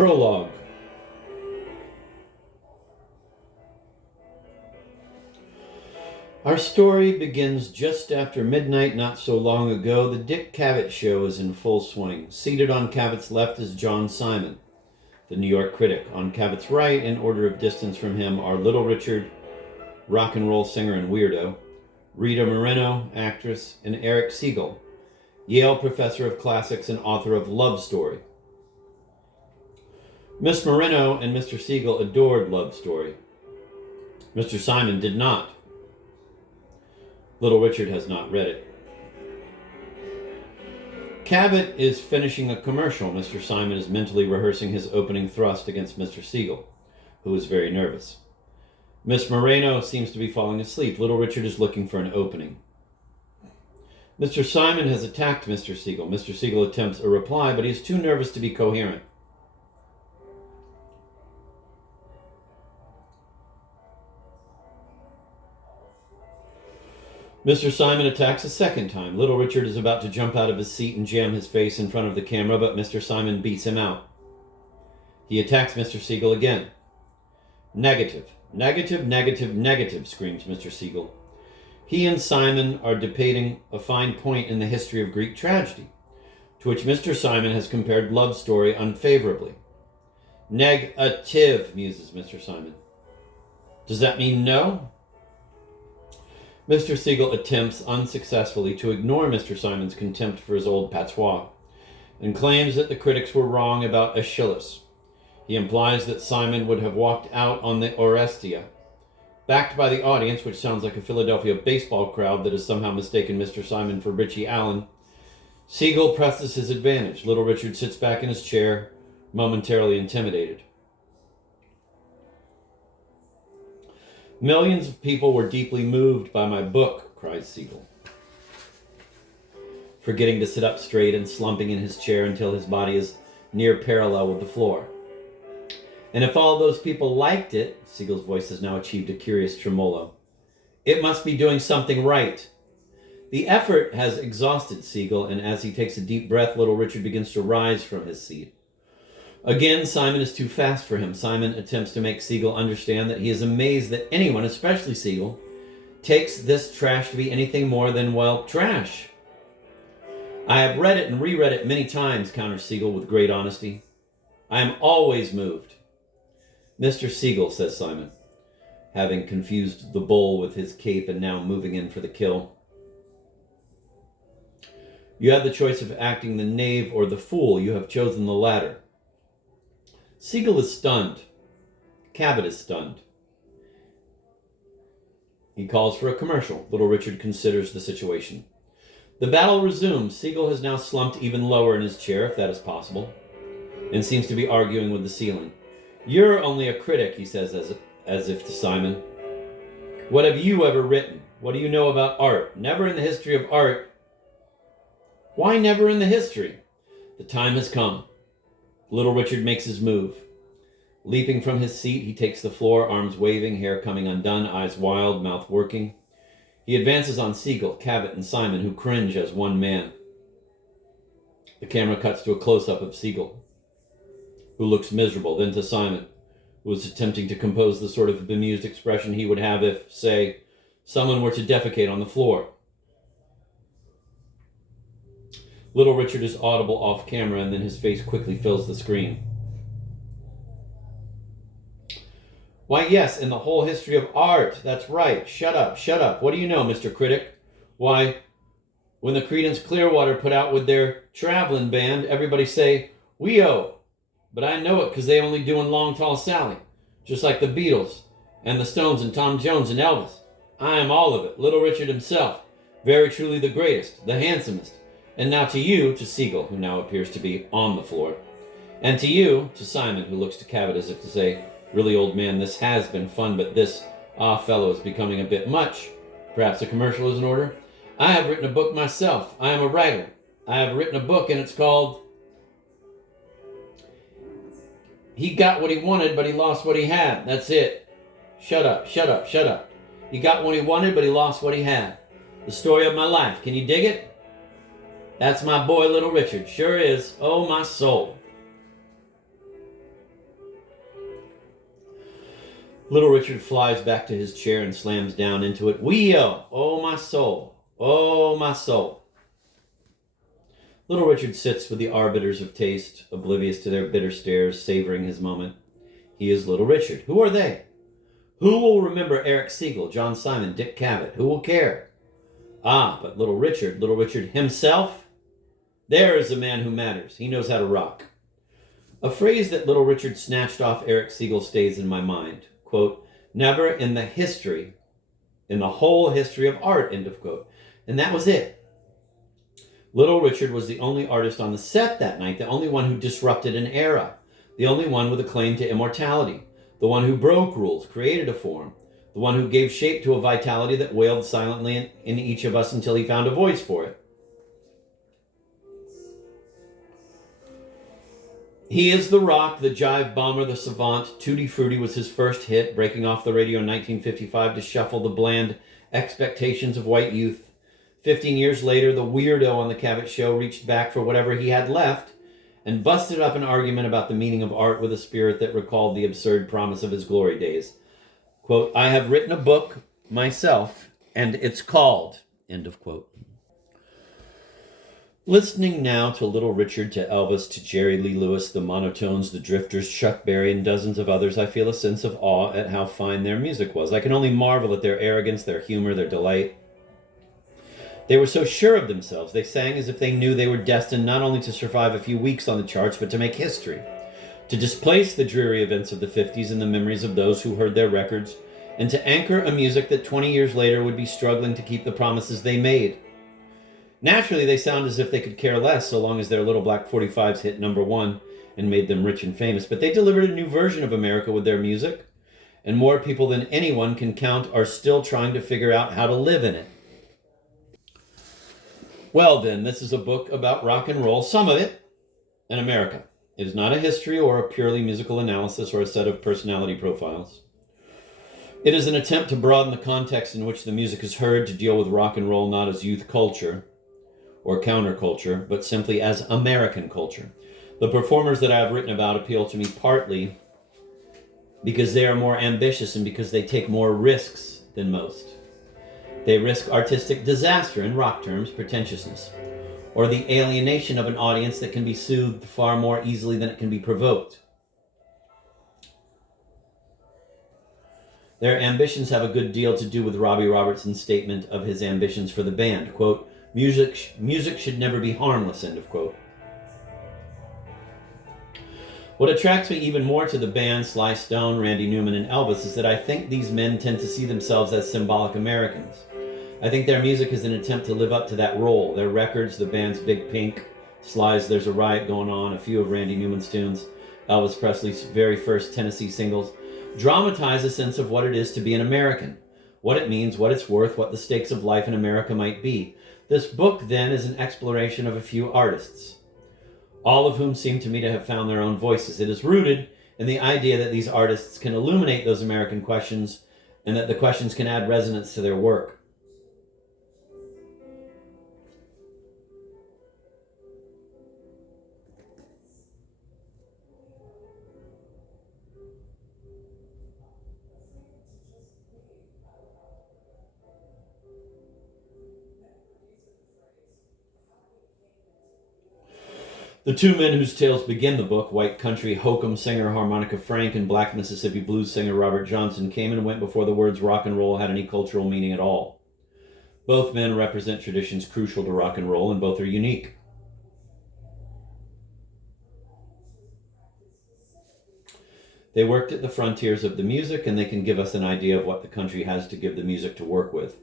Prologue. Our story begins just after midnight not so long ago. The Dick Cavett Show is in full swing. Seated on Cavett's left is John Simon, the New York critic. On Cavett's right, in order of distance from him, are Little Richard, rock and roll singer and weirdo, Rita Moreno, actress, and Eric Siegel, Yale professor of classics and author of Love Story. Miss Moreno and Mr. Siegel adored Love Story. Mr. Simon did not. Little Richard has not read it. Cavett is finishing a commercial. Mr. Simon is mentally rehearsing his opening thrust against Mr. Siegel, who is very nervous. Miss Moreno seems to be falling asleep. Little Richard is looking for an opening. Mr. Simon has attacked Mr. Siegel. Mr. Siegel attempts a reply, but he is too nervous to be coherent. Mr. Simon attacks a second time. Little Richard is about to jump out of his seat and jam his face in front of the camera, but Mr. Simon beats him out. He attacks Mr. Siegel again. Negative, negative, negative, negative, screams Mr. Siegel. He and Simon are debating a fine point in the history of Greek tragedy, to which Mr. Simon has compared Love Story unfavorably. Negative, muses Mr. Simon. Does that mean no? Mr. Siegel attempts unsuccessfully to ignore Mr. Simon's contempt for his old patois and claims that the critics were wrong about Aeschylus. He implies that Simon would have walked out on the Orestia. Backed by the audience, which sounds like a Philadelphia baseball crowd that has somehow mistaken Mr. Simon for Richie Allen, Siegel presses his advantage. Little Richard sits back in his chair, momentarily intimidated. Millions of people were deeply moved by my book, cries Siegel, forgetting to sit up straight and slumping in his chair until his body is near parallel with the floor. And if all those people liked it, Siegel's voice has now achieved a curious tremolo, it must be doing something right. The effort has exhausted Siegel, and as he takes a deep breath, Little Richard begins to rise from his seat. Again, Simon is too fast for him. Simon attempts to make Siegel understand that he is amazed that anyone, especially Siegel, takes this trash to be anything more than, well, trash. I have read it and reread it many times, counters Siegel with great honesty. I am always moved. Mr. Siegel, says Simon, having confused the bull with his cape and now moving in for the kill. You have the choice of acting the knave or the fool. You have chosen the latter. Siegel is stunned. Cavett is stunned. He calls for a commercial. Little Richard considers the situation. The battle resumes. Siegel has now slumped even lower in his chair, if that is possible, and seems to be arguing with the ceiling. You're only a critic, he says as if to Simon. What have you ever written? What do you know about art? Never in the history of art. Why never in the history? The time has come. Little Richard makes his move. Leaping from his seat, he takes the floor, arms waving, hair coming undone, eyes wild, mouth working. He advances on Siegel, Cavett, and Simon, who cringe as one man. The camera cuts to a close-up of Siegel, who looks miserable, then to Simon, who is attempting to compose the sort of bemused expression he would have if, say, someone were to defecate on the floor. Little Richard is audible off camera, and then his face quickly fills the screen. Why, yes, in the whole history of art. That's right. Shut up, shut up. What do you know, Mr. Critic? Why, when the Creedence Clearwater put out with their traveling band, everybody say, "We-o." But I know it because they only doing Long Tall Sally, just like the Beatles and the Stones and Tom Jones and Elvis. I am all of it. Little Richard himself, very truly the greatest, the handsomest. And now to you, to Siegel, who now appears to be on the floor. And to you, to Simon, who looks to Cavett as if to say, really, old man, this has been fun, but this, fellow, is becoming a bit much. Perhaps a commercial is in order. I have written a book myself. I am a writer. I have written a book, and it's called He Got What He Wanted, But He Lost What He Had. That's it. Shut up, shut up, shut up. He got what he wanted, but he lost what he had. The story of my life. Can you dig it? That's my boy, Little Richard. Sure is. Oh, my soul. Little Richard flies back to his chair and slams down into it. Wheel! Oh, my soul! Oh, my soul! Little Richard sits with the arbiters of taste, oblivious to their bitter stares, savoring his moment. He is Little Richard. Who are they? Who will remember Eric Siegel, John Simon, Dick Cavett? Who will care? Ah, but Little Richard himself? There is a man who matters. He knows how to rock. A phrase that Little Richard snatched off Eric Siegel stays in my mind. Quote, never in the whole history of art, end of quote. And that was it. Little Richard was the only artist on the set that night, the only one who disrupted an era, the only one with a claim to immortality, the one who broke rules, created a form, the one who gave shape to a vitality that wailed silently in each of us until he found a voice for it. He is the rock, the jive bomber, the savant. Tutti Frutti was his first hit, breaking off the radio in 1955 to shuffle the bland expectations of white youth. 15 years later, the weirdo on the Cavett Show reached back for whatever he had left and busted up an argument about the meaning of art with a spirit that recalled the absurd promise of his glory days. Quote, I have written a book myself, and it's called, end of quote. Listening now to Little Richard, to Elvis, to Jerry Lee Lewis, the Monotones, the Drifters, Chuck Berry, and dozens of others, I feel a sense of awe at how fine their music was. I can only marvel at their arrogance, their humor, their delight. They were so sure of themselves. They sang as if they knew they were destined not only to survive a few weeks on the charts, but to make history, to displace the dreary events of the 50s in the memories of those who heard their records, and to anchor a music that 20 years later would be struggling to keep the promises they made. Naturally, they sound as if they could care less so long as their little black 45s hit #1 and made them rich and famous. But they delivered a new version of America with their music, and more people than anyone can count are still trying to figure out how to live in it. Well then, this is a book about rock and roll, some of it, and America. It is not a history or a purely musical analysis or a set of personality profiles. It is an attempt to broaden the context in which the music is heard, to deal with rock and roll not as youth culture or counterculture, but simply as American culture. The performers that I have written about appeal to me partly because they are more ambitious and because they take more risks than most. They risk artistic disaster, in rock terms, pretentiousness, or the alienation of an audience that can be soothed far more easily than it can be provoked. Their ambitions have a good deal to do with Robbie Robertson's statement of his ambitions for the band. Quote, Music should never be harmless, end of quote. What attracts me even more to the band, Sly Stone, Randy Newman, and Elvis, is that I think these men tend to see themselves as symbolic Americans. I think their music is an attempt to live up to that role. Their records, the band's Big Pink, Sly's There's a Riot Going On, a few of Randy Newman's tunes, Elvis Presley's very first Tennessee singles, dramatize a sense of what it is to be an American, what it means, what it's worth, what the stakes of life in America might be. This book, then, is an exploration of a few artists, all of whom seem to me to have found their own voices. It is rooted in the idea that these artists can illuminate those American questions and that the questions can add resonance to their work. The two men whose tales begin the book, white country hokum singer Harmonica Frank and black Mississippi blues singer Robert Johnson, came and went before the words rock and roll had any cultural meaning at all. Both men represent traditions crucial to rock and roll, and both are unique. They worked at the frontiers of the music, and they can give us an idea of what the country has to give the music to work with.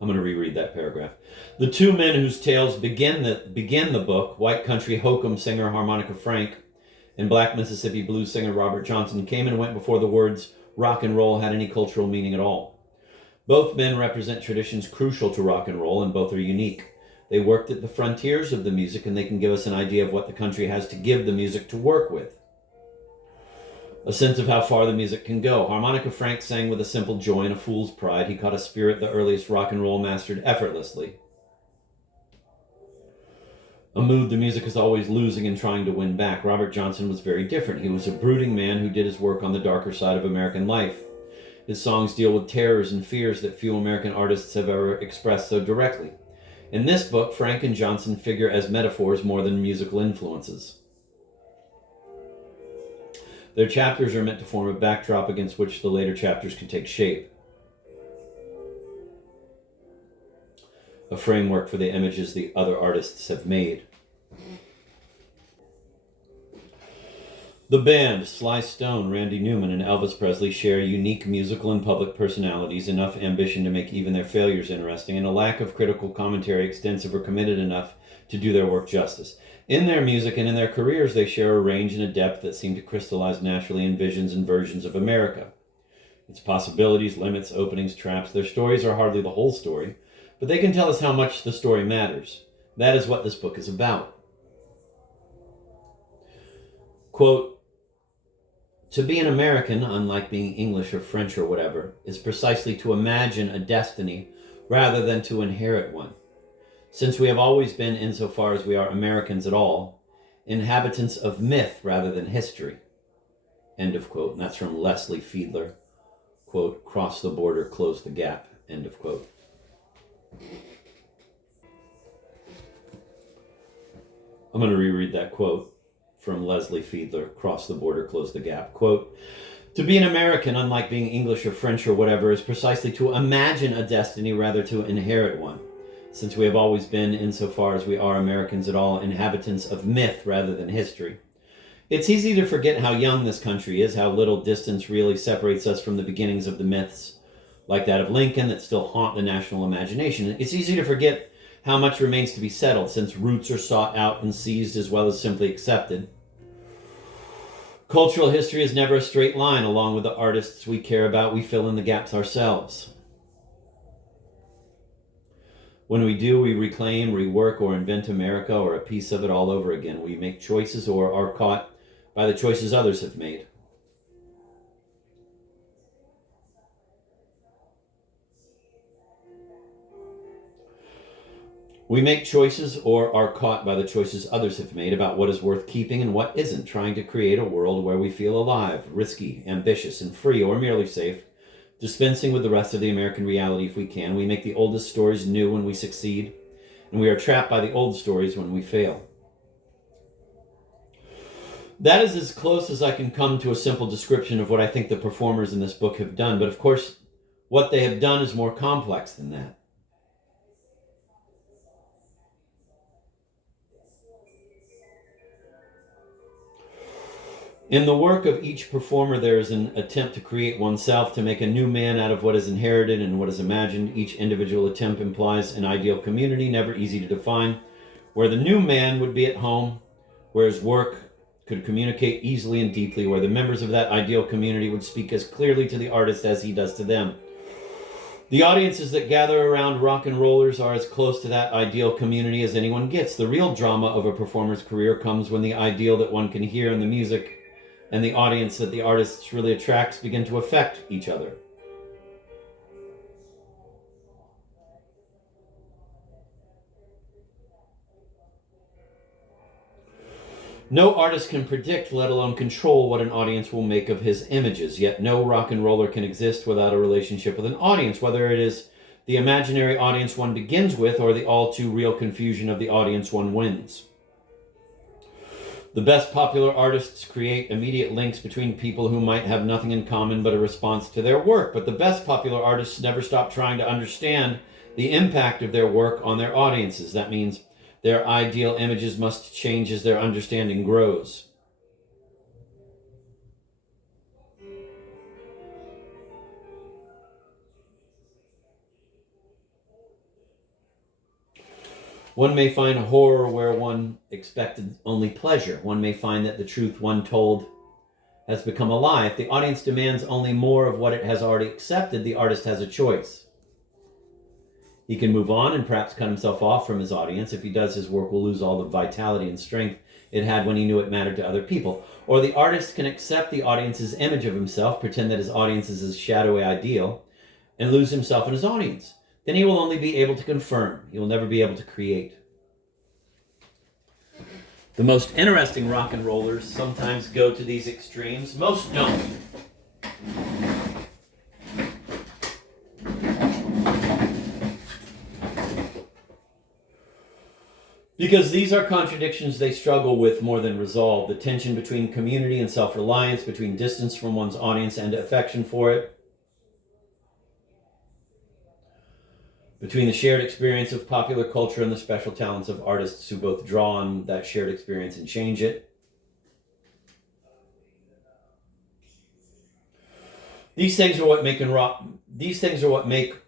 I'm going to reread that paragraph. The two men whose tales begin the book, white country hokum singer Harmonica Frank and black Mississippi blues singer Robert Johnson, came and went before the words rock and roll had any cultural meaning at all. Both men represent traditions crucial to rock and roll, and both are unique. They worked at the frontiers of the music, and they can give us an idea of what the country has to give the music to work with. A sense of how far the music can go. Harmonica Frank sang with a simple joy and a fool's pride. He caught a spirit the earliest rock and roll mastered effortlessly. a mood the music is always losing and trying to win back. Robert Johnson was very different. He was a brooding man who did his work on the darker side of American life. His songs deal with terrors and fears that few American artists have ever expressed so directly. In this book, Frank and Johnson figure as metaphors more than musical influences. Their chapters are meant to form a backdrop against which the later chapters can take shape. A framework for the images the other artists have made. The band, Sly Stone, Randy Newman, and Elvis Presley share unique musical and public personalities, enough ambition to make even their failures interesting, and a lack of critical commentary extensive or committed enough to do their work justice. In their music and in their careers, they share a range and a depth that seem to crystallize naturally in visions and versions of America. Its possibilities, limits, openings, traps. Their stories are hardly the whole story, but they can tell us how much the story matters. That is what this book is about. Quote, "To be an American, unlike being English or French or whatever, is precisely to imagine a destiny rather than to inherit one. Since we have always been, insofar as we are Americans at all, inhabitants of myth rather than history." End of quote. And that's from Leslie Fiedler. Quote, "Cross the border, close the gap." End of quote. I'm going to reread that quote from Leslie Fiedler, "Cross the border, close the gap." Quote, "To be an American, unlike being English or French or whatever, is precisely to imagine a destiny rather to inherit one. Since we have always been, insofar as we are Americans at all, inhabitants of myth rather than history. It's easy to forget how young this country is, how little distance really separates us from the beginnings of the myths, like that of Lincoln, that still haunt the national imagination. It's easy to forget how much remains to be settled, since roots are sought out and seized as well as simply accepted. Cultural history is never a straight line. Along with the artists we care about, we fill in the gaps ourselves. When we do, we reclaim, rework, or invent America or a piece of it all over again. We make choices or are caught by the choices others have made. We make choices or are caught by the choices others have made about what is worth keeping and what isn't, trying to create a world where we feel alive, risky, ambitious, and free, or merely safe, dispensing with the rest of the American reality if we can. We make the oldest stories new when we succeed, and we are trapped by the old stories when we fail. That is as close as I can come to a simple description of what I think the performers in this book have done, but of course, what they have done is more complex than that. In the work of each performer, there is an attempt to create oneself, to make a new man out of what is inherited and what is imagined. Each individual attempt implies an ideal community, never easy to define, where the new man would be at home, where his work could communicate easily and deeply, where the members of that ideal community would speak as clearly to the artist as he does to them. The audiences that gather around rock and rollers are as close to that ideal community as anyone gets. The real drama of a performer's career comes when the ideal that one can hear in the music and the audience that the artist really attracts begin to affect each other. No artist can predict, let alone control, what an audience will make of his images. Yet no rock and roller can exist without a relationship with an audience, whether it is the imaginary audience one begins with or the all too real confusion of the audience one wins. The best popular artists create immediate links between people who might have nothing in common but a response to their work. But the best popular artists never stop trying to understand the impact of their work on their audiences. That means their ideal images must change as their understanding grows. One may find horror where one expected only pleasure. One may find that the truth one told has become a lie. If the audience demands only more of what it has already accepted, the artist has a choice. He can move on and perhaps cut himself off from his audience. If he does, his work will lose all the vitality and strength it had when he knew it mattered to other people. Or the artist can accept the audience's image of himself, pretend that his audience is his shadowy ideal, and lose himself in his audience. Then he will only be able to confirm. He will never be able to create. The most interesting rock and rollers sometimes go to these extremes. Most don't. Because these are contradictions they struggle with more than resolve. The tension between community and self-reliance, between distance from one's audience and affection for it, between the shared experience of popular culture and the special talents of artists who both draw on that shared experience and change it. These things are what make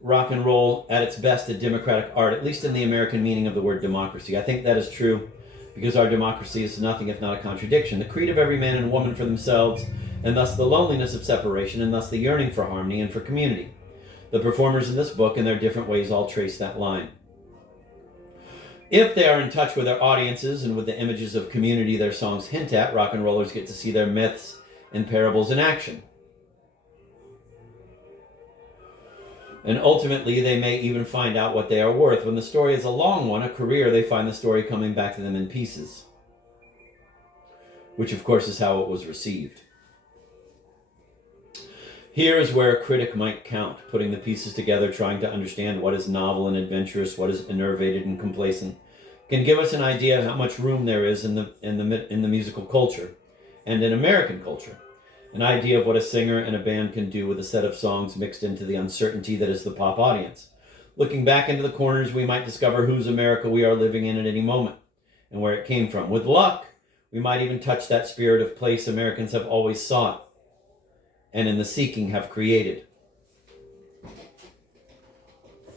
rock and roll at its best a democratic art, at least in the American meaning of the word democracy. I think that is true because our democracy is nothing if not a contradiction. The creed of every man and woman for themselves, and thus the loneliness of separation, and thus the yearning for harmony and for community. The performers in this book, in their different ways, all trace that line. If they are in touch with their audiences and with the images of community their songs hint at, rock and rollers get to see their myths and parables in action. And ultimately, they may even find out what they are worth. When the story is a long one, a career, they find the story coming back to them in pieces. Which, of course, is how it was received. Here is where a critic might count, putting the pieces together, trying to understand what is novel and adventurous, what is enervated and complacent, can give us an idea of how much room there is in the musical culture and in American culture. An idea of what a singer and a band can do with a set of songs mixed into the uncertainty that is the pop audience. Looking back into the corners, we might discover whose America we are living in at any moment and where it came from. With luck, we might even touch that spirit of place Americans have always sought and in the seeking have created.